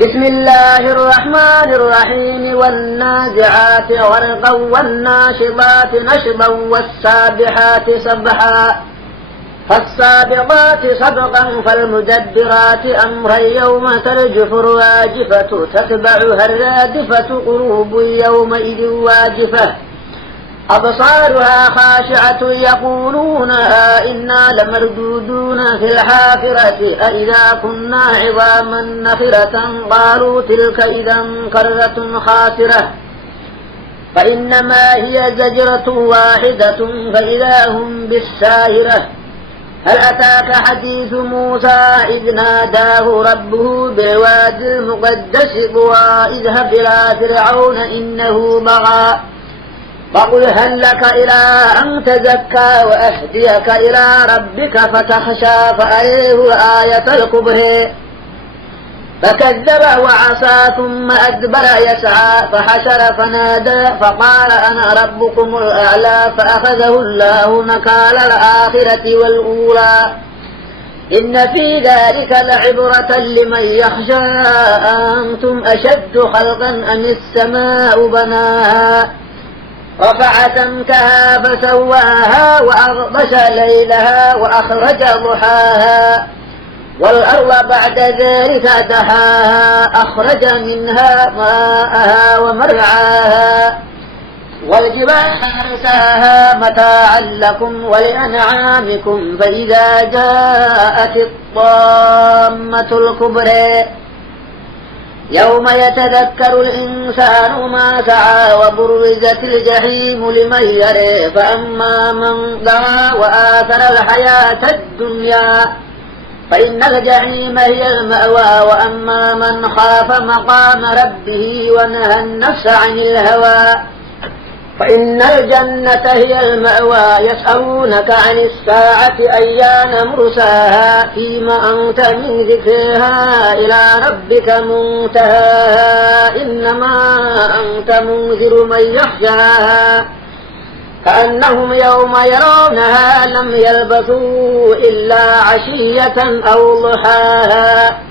بسم الله الرحمن الرحيم والنازعات غرقا والناشطات نشبا والسابحات سبحا فالسابقات سبقا فالمدبرات أمرا يوم ترجف الراجفة تتبعها الرادفة قلوب يومئذ واجفة أبصارها خاشعة يقولون إنا لمردودون في الحافرة أإذا كنا عظاما نخرة قالوا تلك إذا كرة خاسرة فإنما هي زجرة واحدة فإذا هم بالساهرة هل أتاك حديث موسى إذ ناداه ربه بالوادي المقدس طوى اذهب إلى فرعون إنه بغى فقل هل لك إلى أن تزكى وأهديك إلى ربك فتخشى فأريه الآية الكبرى فكذب وعصى ثم أدبر يسعى فحشر فنادى فقال أنا ربكم الأعلى فأخذه الله نكال الآخرة والأولى إن في ذلك لعبرة لمن يخشى أنتم أشد خلقا أم السماء بناها رفع سمكها فسواها وأغطش ليلها وأخرج ضحاها والأرض بعد ذلك دحاها أخرج منها ماءها ومرعاها والجبال أرساها متاعا لكم ولأنعامكم فإذا جاءت الطامة الكبرى يوم يتذكر الإنسان ما سعى وبرزت الجحيم لمن يرى فأما من طغى وآثر الحياة الدنيا فإن الجحيم هي المأوى وأما من خاف مقام ربه ونهى النفس عن الهوى فإن الجنة هي المأوى يسألونك عن الساعة أيان مرساها فيما أنت من ذكرها إلى ربك منتهاها إنما أنت منذر من يخشاها كأنهم يوم يرونها لم يلبثوا إلا عشية أو ضحاها